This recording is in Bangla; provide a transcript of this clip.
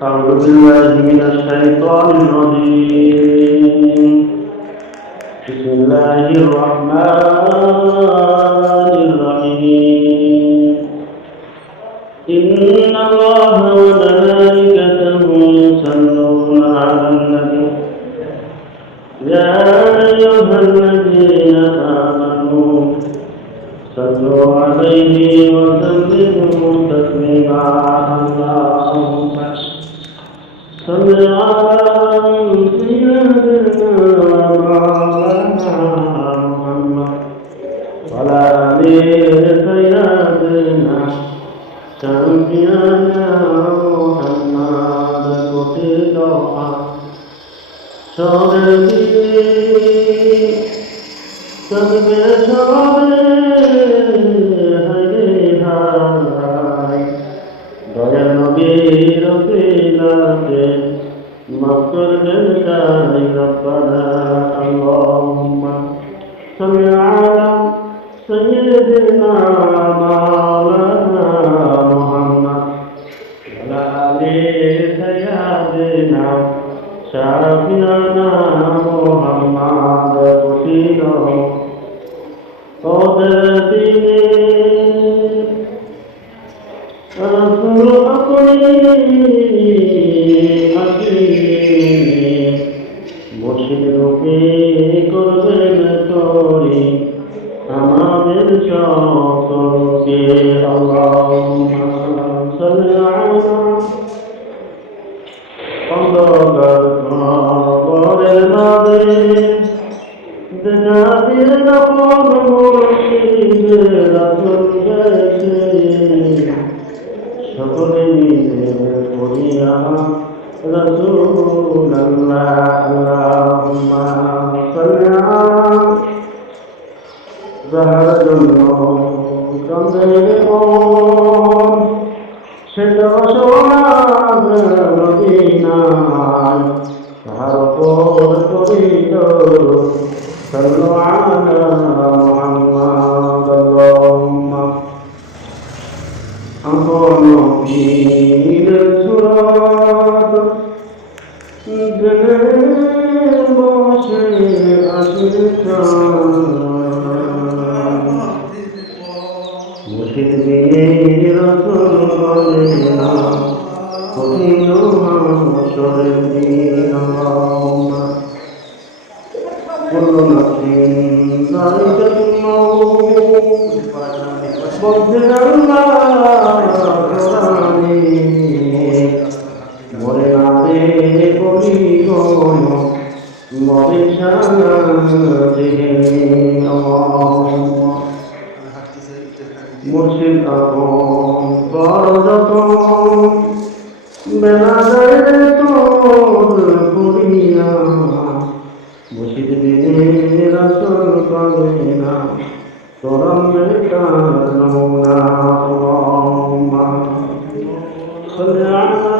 أعوذ بالله من الشيطان الرجيم. بسم الله الرحمن الرحيم. إن الله وملائكته يصلون على النبي يا أيها الذين آمنوا صلوا عليه وسلموا تسليما. اللهم صل على سيدنا محمد وعلى آل سيدنا شفيعنا محمد وسيلة দয়া নবীর সিলাতে মকর জলসাই রব্বানা আল্লাহুম্মা সাল্লি আলা সাইয়্যিদিনা মাওলানা মুহাম্মদ ওয়া আলি সাইয়্যিদিনা শাফিয়ানা মুহাম্মদ ওসিলা ওদতিনি رسول মুর্শিদ রূপে করবেন তোরে আমাদের সকলকে। আল্লাহুম্মা সাল্লি আলা অন্ধকার কবরের মাঝে দেখা দিয়ে যখন মুর্শিদ রাসূল গেছে সকলে মিলে পড়িয়া রাসূলুল্লাহ আল্লাহুম্মা সাল্লি আলা যাহার জন্য কান্দে মন সেটা সোনার মদিনায় তাহার উপর করিল সাল্লু আলা মুহাম্মাদ। আল্লাহুম্মা আপন পীর সুরাত জেনে বসে আসিল মুর্শিদ দিয়ে রাসূল বলে না কঠিন হাসরের দিন। আল্লাহুম্মা কুল্লু নাফসিন যায়িকাতুল মাউত বলছেন আল্লাহ কোরআনে মরে নাতে বলি গণ মরে সাজে। মুর্শিদ আপন কর যতন বেলা যায় তোর করিয়া মুর্শিদ বিনে রাসূল পাবে না তোরম বেকার নমুনা। আল্লাহুম্মা সাল্লি আলা